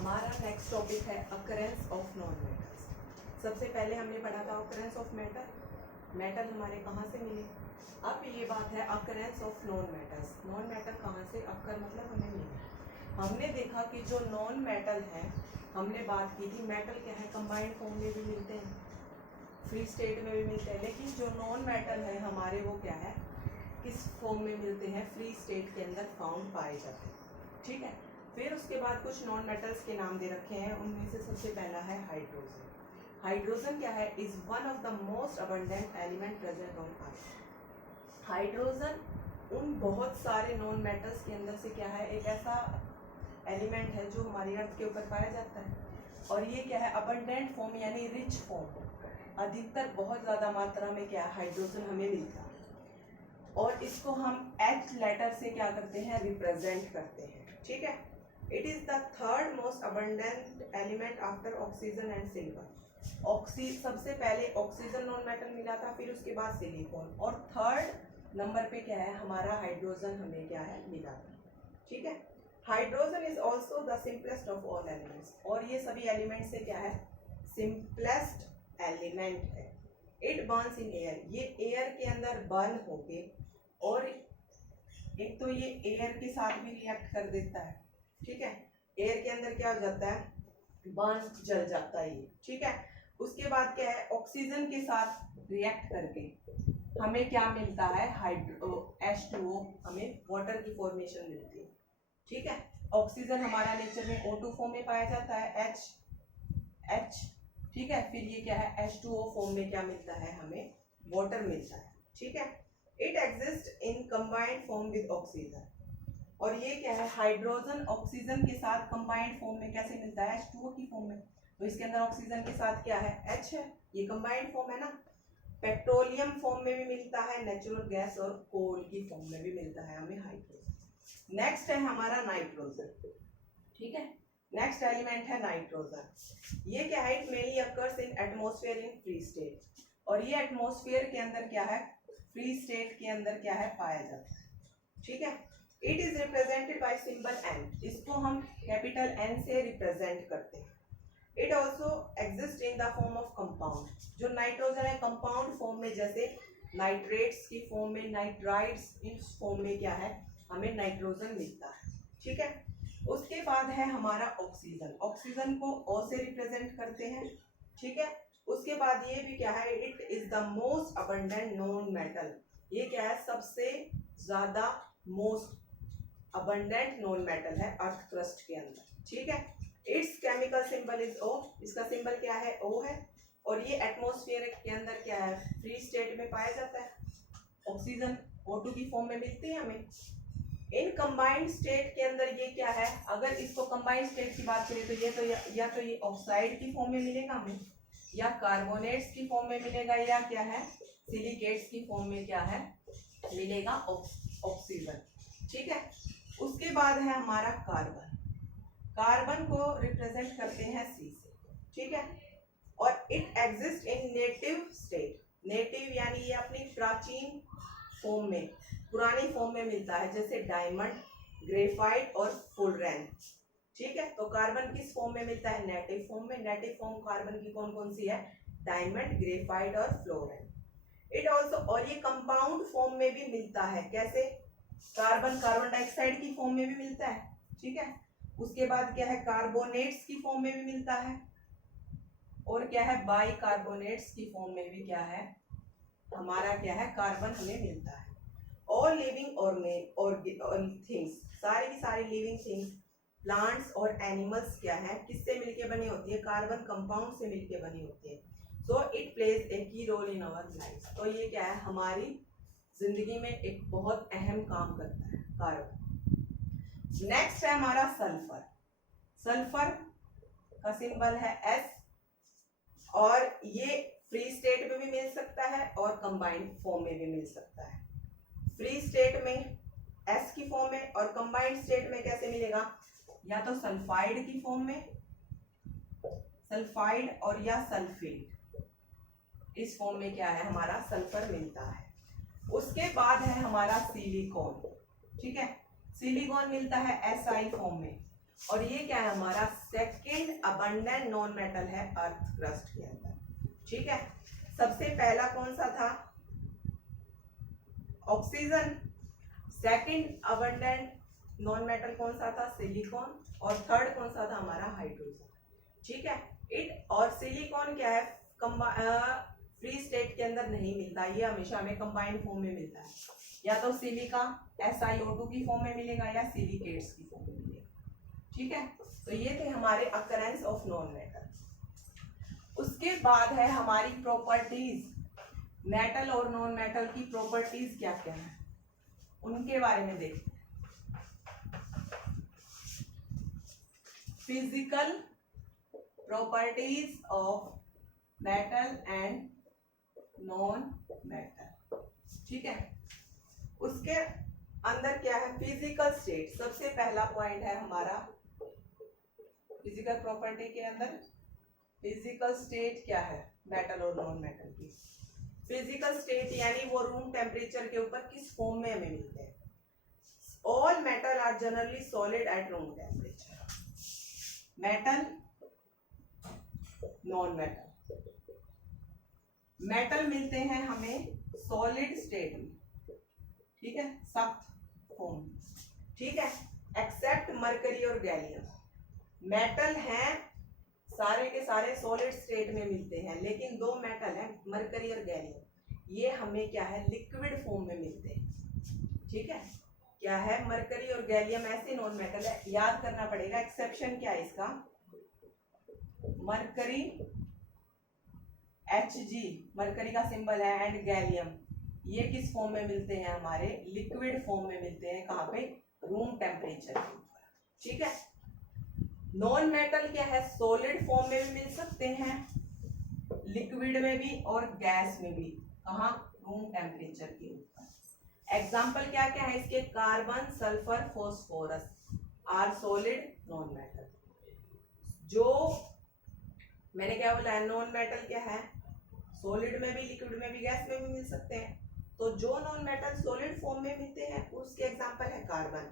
हमारा next topic है occurrence of non metals. सबसे पहले हमने पढ़ा था अकरेंस ऑफ मेटल। मेटल हमारे कहाँ से मिले। अब ये बात है occurrence of non metals. Non metal कहाँ से अकर मतलब हमें मिले। हमने देखा कि जो नॉन मेटल है, हमने बात की थी मेटल क्या है, कंबाइंड फॉर्म में भी मिलते हैं, फ्री स्टेट में भी मिलते हैं, लेकिन जो नॉन मेटल है हमारे वो क्या है, किस फॉर्म में मिलते हैं, फ्री स्टेट के अंदर फाउंड पाए जाते हैं। ठीक है। फिर उसके बाद कुछ नॉन मेटल्स के नाम दे रखे हैं, उनमें से सबसे पहला है हाइड्रोजन। हाइड्रोजन क्या है, is one of the most abundant element present on earth. Hydrogen उन बहुत सारे नॉन मेटल्स के अंदर से क्या है, एक ऐसा एलिमेंट है जो हमारी अर्थ के ऊपर पाया जाता है, और ये क्या है, अबंडेंट फॉर्म यानी रिच फॉर्म, अधिकतर बहुत ज़्यादा मात्रा में क्या है हाइड्रोजन हमें मिलता है, और इसको हम H लेटर से क्या करते हैं, रिप्रेजेंट करते हैं। ठीक है। It is the third most abundant element after oxygen and silver. सबसे पहले ऑक्सीजन नॉन मेटल मिला था, फिर उसके बाद सिलिकॉन, और थर्ड नंबर पे क्या है हमारा हाइड्रोजन हमें क्या है मिला था। ठीक है। Hydrogen is also the simplest of all elements, और ये सभी एलिमेंट से क्या है, सिंपलेस्ट एलिमेंट है। इट बर्न्स इन एयर, ये एयर के अंदर बर्न होके, और एक तो ये एयर के साथ भी रिएक्ट कर देता है। ठीक है। एयर के अंदर क्या हो जाता है, बर्न, जल जाता है ये। ठीक है। उसके बाद क्या है, ऑक्सीजन के साथ रिएक्ट करके हमें क्या मिलता है, H2O, हमें वाटर की फॉर्मेशन मिलती है। ठीक है। ऑक्सीजन हमारा नेचर में O2 फॉर्म में पाया जाता है, H। ठीक है। फिर ये क्या है, H2O फॉर्म में क्या मिलता है, हमें वाटर मिलता है। ठीक है। It exist in combined form with oxygen, और ये क्या है, हाइड्रोजन ऑक्सीजन के साथ कंबाइंड फॉर्म में कैसे मिलता है, H2O की फॉर्म में। तो इसके अंदर ऑक्सीजन के साथ क्या है, H है, ये कंबाइंड फॉर्म है ना। पेट्रोलियम फॉर्म में भी मिलता है, नेचुरल गैस और कोल की फॉर्म में भी मिलता है हमें हाइड्रोजन। नेक्स्ट है हमारा नाइट्रोजन। ठीक है। नेक्स्ट एलिमेंट है नाइट्रोजन। ये क्या है, it mainly occurs in atmosphere in free state, और ये एटमॉस्फेयर के अंदर क्या है, फ्री स्टेट के अंदर क्या है, पाया जाता है। ठीक है। It is represented by symbol N, इसको हम कैपिटल N से रिप्रेजेंट करते हैं। It also exist in the form of compound, जो नाइट्रोजन है कंपाउंड फॉर्म में, जैसे नाइट्रेट्स की फॉर्म में, नाइट्राइड्स, इस फॉर्म में क्या है, हमें नाइट्रोजन मिलता है। ठीक है। उसके बाद है हमारा ऑक्सीजन। ऑक्सीजन को O से रिप्रेजेंट करते हैं। ठीक है। उसके बाद ये भी क्या है, it is the most abundant non metal, ये क्या है, सबसे ज्यादा मोस्ट अबंडेंट नॉन मेटल है अर्थ क्रस्ट के अंदर। ठीक है। It's chemical symbol is O, इसका सिंबल क्या है, O है, और ये एटमॉस्फेयर के अंदर क्या है, फ्री स्टेट में पाया जाता है। ऑक्सीजन O2 की फॉर्म में मिलती है हमें। इन कंबाइंड स्टेट के अंदर ये क्या है, अगर इसको कंबाइंड स्टेट की बात करें तो ये तो या तो ये ऑक्साइड की फॉर्म में मिलेगा हमें, या कार्बोनेट्स की फॉर्म में मिलेगा, या क्या है, सिलिकेट्स की फॉर्म में क्या है, मिलेगा ऑक्सीजन। ठीक है। उसके बाद है हमारा कार्बन। कार्बन को रिप्रेजेंट करते हैं C से। ठीक है। और it exist in native state, native यानी ये अपनी प्राचीन फॉर्म में, पुरानी फॉर्म में मिलता है, जैसे डायमंड, ग्रेफाइट और फुलरेन। ठीक है। तो कार्बन किस फॉर्म में मिलता है, नेटिव फॉर्म में। नेटिव फॉर्म कार्बन की कौन कौन सी है, डायमंड, ग्रेफाइट और फ्लोरेन। इट ऑल्सो, और ये कंपाउंड फॉर्म में भी मिलता है, कैसे, कार्बन डाइऑक्साइड की फॉर्म में भी मिलता है। ठीक है। उसके बाद क्या है, कार्बोनेट्स की फॉर्म में भी मिलता है, और क्या है, बाई कार्बोनेट्स की फॉर्म में भी क्या है, हमारा क्या है, कार्बन हमें मिलता है। ऑल लिविंग थिंग्स, सारी की सारी लिविंग थिंग्स, प्लांट्स और एनिमल्स क्या है, किससे मिलके बनी होती है, कार्बन कंपाउंड से मिलके बनी होती है। सो इट प्लेज ए की रोल इन आवर लाइफ, तो ये क्या है, हमारी जिंदगी में एक बहुत अहम काम करता है कार्बन। नेक्स्ट है हमारा सल्फर। सल्फर का सिंबल है S, और ये फ्री स्टेट में भी मिल सकता है और कंबाइंड फॉर्म में भी मिल सकता है। फ्री स्टेट में S की फॉर्म में, और कंबाइंड स्टेट में कैसे मिलेगा, या तो सल्फाइड की फॉर्म में, सल्फाइड, और या सल्फेट, इस फॉर्म में क्या है, हमारा सल्फर मिलता है। उसके बाद है हमारा सिलिकॉन। ठीक है। सिलिकॉन मिलता है SI फॉर्म में, और ये क्या है हमारा सेकंड अबंडेंट नॉन मेटल है अर्थ क्रस्ट के अंदर। ठीक है, सबसे पहला कौन सा था? Oxygen. Second abundant non metal कौन सा था? सिलिकॉन। और थर्ड कौन सा था हमारा? हाइड्रोजन। ठीक है, इट और सिलिकॉन क्या है, फ्री स्टेट के अंदर नहीं मिलता, ये हमेशा हमें कंबाइंड फॉर्म में मिलता है, या तो सिलिका SiO2 की फॉर्म में मिलेगा या सिलिकेट्स की फॉर्म में मिलेगा। ठीक है, तो ये थे हमारे अकरेंस ऑफ नॉन मेटल। उसके बाद है हमारी प्रॉपर्टीज, मेटल और नॉन मेटल की प्रॉपर्टीज क्या क्या है उनके बारे में देखते हैं। Physical properties of metal and non metal. ठीक है, उसके अंदर क्या है? Physical state. सबसे पहला पॉइंट है हमारा फिजिकल प्रॉपर्टी के अंदर फिजिकल स्टेट क्या है मेटल और नॉन मेटल की। फिजिकल स्टेट यानी वो रूम टेम्परेचर के ऊपर किस फॉर्म में हमें मिलते हैं। All metal are generally solid at room temperature. Metal, non metal. Metal मिलते हैं हमें सॉलिड स्टेट में, ठीक है, सख्त फॉर्म। ठीक है, एक्सेप्ट मरकरी और गैलियम। मेटल हैं सारे के सारे सॉलिड स्टेट में मिलते हैं, लेकिन दो मेटल हैं मरकरी और गैलियम, ये हमें क्या है लिक्विड फॉर्म में मिलते हैं। ठीक है, क्या है? मरकरी और गैलियम ऐसे नॉन मेटल है, याद करना पड़ेगा। एक्सेप्शन क्या है इसका? मरकरी Hg मरकरी का सिंबल है, एंड गैलियम ये किस फॉर्म में मिलते हैं? हमारे लिक्विड फॉर्म में मिलते हैं। कहाँ पे? रूम टेम्परेचर के ऊपर। ठीक है, नॉन मेटल क्या है? सॉलिड फॉर्म में भी मिल सकते हैं, लिक्विड में भी और गैस में भी। कहाँ? रूम टेम्परेचर के ऊपर। एग्जाम्पल क्या क्या है इसके? Carbon, sulphur, phosphorus are solid non metal. जो मैंने क्या बोला है? नॉन मेटल क्या है? सॉलिड में भी, लिक्विड में भी, गैस में भी मिल सकते हैं। तो जो नॉन मेटल सॉलिड फॉर्म में मिलते हैं उसके एग्जांपल है कार्बन,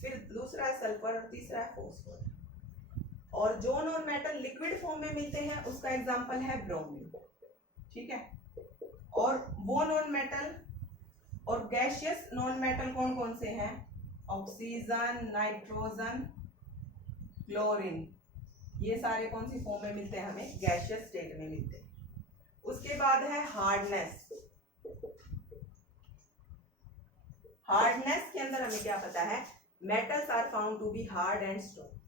फिर दूसरा है सल्फर और तीसरा है फॉस्फोरस। और जो नॉन मेटल लिक्विड फॉर्म में मिलते हैं उसका एग्जांपल है ब्रोमीन। ठीक है, और वो नॉन मेटल और गैसियस नॉन मेटल कौन कौन से हैं? ऑक्सीजन, नाइट्रोजन, क्लोरीन, ये सारे कौन सी फॉर्म में मिलते हैं? हमें गैसियस स्टेट में मिलते हैं। उसके बाद है हार्डनेस। हार्डनेस के अंदर हमें क्या पता है? Metals are found to be hard and strong.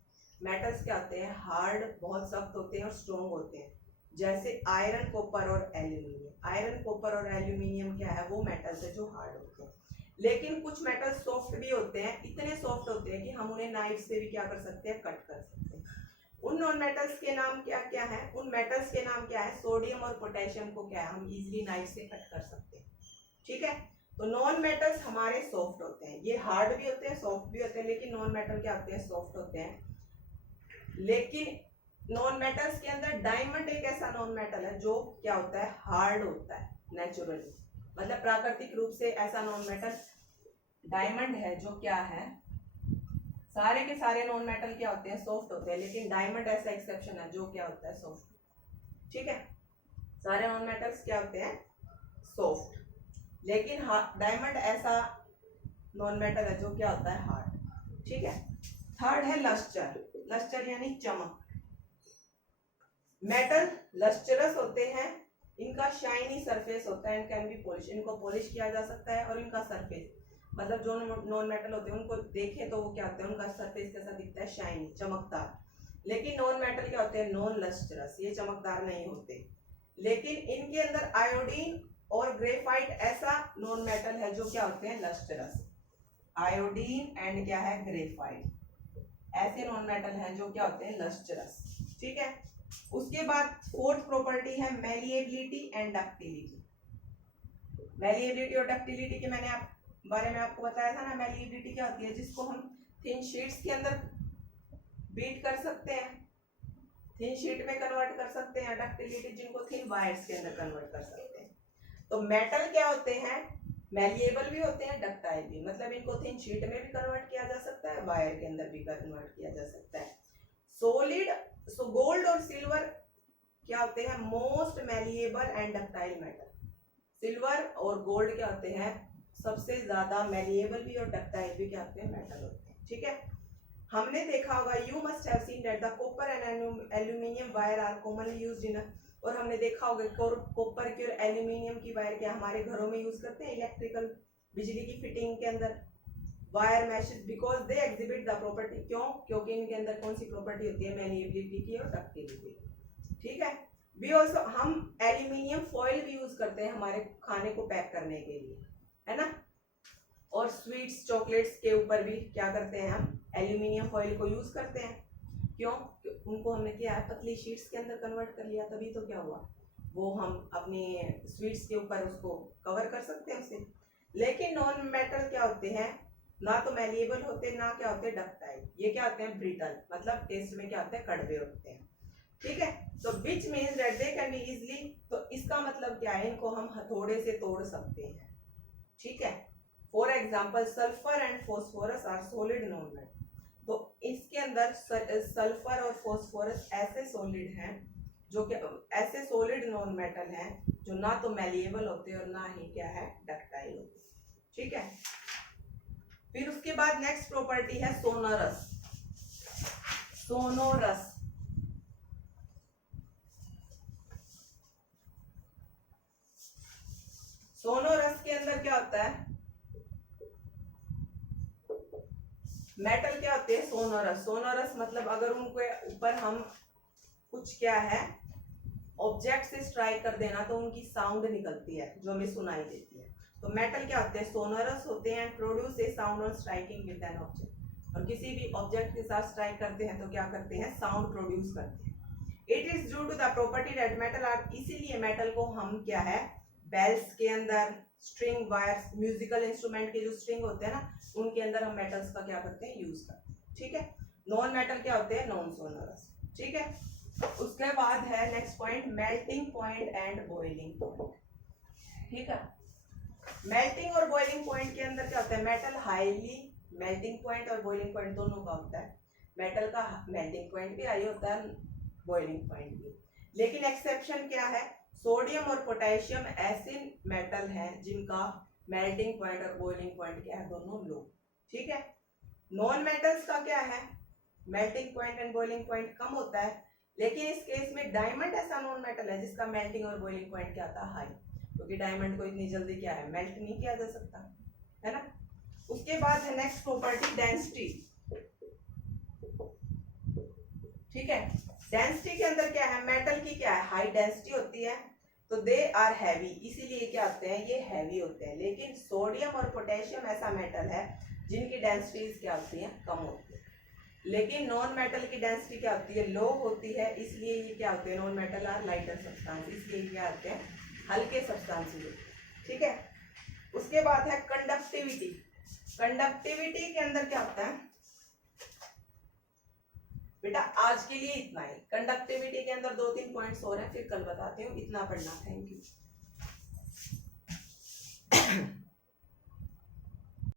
Metals क्या होते हैं? हार्ड, बहुत सख्त होते हैं और स्ट्रॉन्ग होते हैं, जैसे आयरन, कॉपर और एल्यूमिनियम। आयरन, कॉपर और एल्यूमिनियम क्या है? वो मेटल्स है जो हार्ड होते हैं। लेकिन कुछ मेटल्स सॉफ्ट भी होते हैं, इतने सॉफ्ट होते हैं कि हम उन्हें नाइफ से भी क्या कर सकते हैं? कट कर सकते हैं। उन नॉन मेटल्स के नाम क्या क्या है? उन मेटल्स के नाम क्या है? सोडियम और पोटेशियम को क्या है? हम इजीली नाइफ से कट कर सकते हैं। ठीक है, तो नॉन मेटल्स हमारे सॉफ्ट होते हैं, ये हार्ड भी होते हैं, सॉफ्ट भी होते हैं, लेकिन नॉन मेटल क्या होते हैं? सॉफ्ट होते हैं। लेकिन नॉन मेटल्स के अंदर डायमंड एक ऐसा नॉन मेटल है जो क्या होता है? हार्ड होता है नेचुरली, मतलब प्राकृतिक रूप से ऐसा नॉन मेटल डायमंड है जो क्या है? सारे के सारे नॉन मेटल क्या होते हैं? सॉफ्ट होते हैं, लेकिन डायमंड ऐसा एक्सेप्शन है जो क्या होता है? सॉफ्ट। ठीक है, सारे नॉन मेटल्स क्या होते हैं? सॉफ्ट, लेकिन डायमंड ऐसा नॉन मेटल है जो क्या होता है? हार्ड। ठीक है, थर्ड है लस्टर। लस्टर यानी चमक। मेटल लस्टरस होते हैं, इनका शाइनी सरफेस होता है, एंड कैन बी पॉलिश, इनको पॉलिश किया जा सकता है। और इनका सरफेस मतलब जो नॉन मेटल होते हैं उनको देखें तो वो क्या होते हैं? उनका सरफेस कैसा दिखता है? शाइनी, चमकदार। लेकिन नॉन मेटल क्या होते हैं? नॉन लस्टरस, ये चमकदार नहीं होते। लेकिन इनके अंदर आयोडीन और ग्रेफाइट ऐसा नॉन मेटल है जो क्या होते हैं? लस्टरस। आयोडीन एंड क्या है? ग्रेफाइट ऐसे नॉन मेटल हैं जो क्या होते हैं? लस्टरस। ठीक है, उसके बाद फोर्थ प्रॉपर्टी है मैलिएबिलिटी एंड डक्टिलिटी। मैलिएबिलिटी और डक्टिलिटी के मैंने बारे में आपको बताया था ना। मैलिएबिलिटी क्या होती है? जिसको हम थिन शीट्स के अंदर बीट कर सकते हैं, थिन शीट में कन्वर्ट कर सकते हैं। डक्टिलिटी जिनको थिन वायर्स के अंदर कन्वर्ट कर सकते हैं। तो मेटल क्या होते हैं? मैलिएबल भी होते हैं, डक्टाइल भी, मतलब इनको थिन शीट में भी कन्वर्ट किया जा सकता है, वायर के अंदर भी कन्वर्ट किया जा सकता है। सॉलिड, सो गोल्ड और सिल्वर क्या होते हैं, most malleable and ductile metal. Silver और गोल्ड क्या होते हैं, सबसे ज्यादा मैलिएबल भी और डक्टाइल भी क्या होते हैं, मेटल होते हैं। ठीक है, हमने देखा होगा, you must have seen that the copper and aluminium wire are commonly used in, और हमने देखा होगा कॉपर की और एल्यूमिनियम की वायर क्या हमारे घरों में यूज करते हैं, इलेक्ट्रिकल बिजली की फिटिंग के अंदर। Wire meshes because they exhibit the property, क्यों, क्योंकि इनके अंदर कौन सी प्रॉपर्टी होती है, मैलिएबिलिटी की और डक्टिलिटी। ठीक है, वी ऑल्सो, हम एल्यूमिनियम फॉइल भी यूज करते हैं हमारे खाने को पैक करने के लिए, है ना, और स्वीट्स चॉकलेट्स के ऊपर भी क्या करते हैं, हम एल्यूमिनियम फॉइल को यूज करते हैं। क्यों, उनको हमने क्या है, पतली शीट्स के अंदर कन्वर्ट कर लिया, तभी तो क्या हुआ, वो हम अपने स्वीट्स के ऊपर उसको कवर कर सकते हैं उससे। लेकिन नॉन मेटल क्या होते हैं, ना तो मैलिएबल होते, ना क्या होते, डक्टाइल, ये क्या होते हैं, ब्रिटल, मतलब टेस्ट में क्या होते हैं, कड़वे होते हैं। ठीक है, तो which means that they can be easily, तो इसका मतलब क्या है, इनको हम हथौड़े से तोड़ सकते हैं। ठीक है, for example sulphur and phosphorus are solid non metal, तो इसके अंदर सल्फर और फॉस्फोरस ऐसे सॉलिड हैं जो कि ऐसे सॉलिड नॉन मेटल हैं जो ना तो मैलिएबल होते और ना ही क्या है, डक्टाइल होते। ठीक है, फिर उसके बाद नेक्स्ट प्रॉपर्टी है सोनोरस। सोनोरस, सोनोरस के अंदर क्या होता है, मेटल क्या होते हैं, सोनोरस। सोनोरस मतलब अगर उनके ऊपर हम कुछ क्या है, ऑब्जेक्ट से स्ट्राइक कर देना तो उनकी साउंड निकलती है जो हमें सुनाई देती है। तो मेटल क्या होते हैं, सोनोरस होते हैं, and produce a sound on striking with an object, और किसी भी ऑब्जेक्ट के साथ स्ट्राइक करते हैं तो क्या करते हैं, साउंड प्रोड्यूस करते हैं। It is due to the property that metal are, इसीलिए मेटल को हम क्या है, बेल्स के अंदर, स्ट्रिंग वायर्स, म्यूजिकल इंस्ट्रूमेंट के जो स्ट्रिंग होते हैं ना, उनके अंदर हम मेटल्स का क्या करते हैं, यूज करते हैं। ठीक है, नॉन मेटल क्या होते हैं, नॉन सोनोरस। ठीक है, उसके बाद है next point, melting point and boiling point. ठीक है, मेल्टिंग और बॉइलिंग पॉइंट के अंदर क्या होता है, मेटल हाईली, मेल्टिंग पॉइंट और बॉइलिंग पॉइंट दोनों का होता है। मेटल का मेल्टिंग पॉइंट भी हाई होता है, बॉइलिंग पॉइंट भी, लेकिन एक्सेप्शन क्या है, सोडियम और पोटेशियम ऐसे मेटल हैं जिनका मेल्टिंग पॉइंट और बॉइलिंग पॉइंट क्या है, दोनों लो। ठीक है, नॉन मेटल्स का क्या है, melting point and boiling point कम होता है, लेकिन इस केस में डायमंड ऐसा नॉन मेटल है जिसका मेल्टिंग और बॉइलिंग पॉइंट क्या आता है, हाई, क्योंकि डायमंड को इतनी जल्दी क्या है, मेल्ट नहीं किया जा सकता, है ना। उसके बाद है नेक्स्ट प्रॉपर्टी, डेंसिटी। ठीक है, डेंसिटी के अंदर क्या है, मेटल की क्या है, हाई डेंसिटी होती है, तो दे आर हैवी, इसीलिए क्या होते हैं, ये हैवी होते हैं। लेकिन सोडियम और पोटेशियम ऐसा मेटल है जिनकी डेंसिटीज क्या होती है, कम होती है। लेकिन नॉन मेटल की डेंसिटी क्या होती है, लो होती है, इसलिए ये क्या होते हैं, non metal are lighter substance, इसलिए क्या होते हैं, हल्के सब्सटेंस। ठीक है, उसके बाद है कंडक्टिविटी। कंडक्टिविटी के अंदर क्या होता है बेटा, आज के लिए इतना ही। कंडक्टिविटी के अंदर 2-3 पॉइंट्स और हैं, फिर कल बताती हूँ, इतना पढ़ना। Thank you.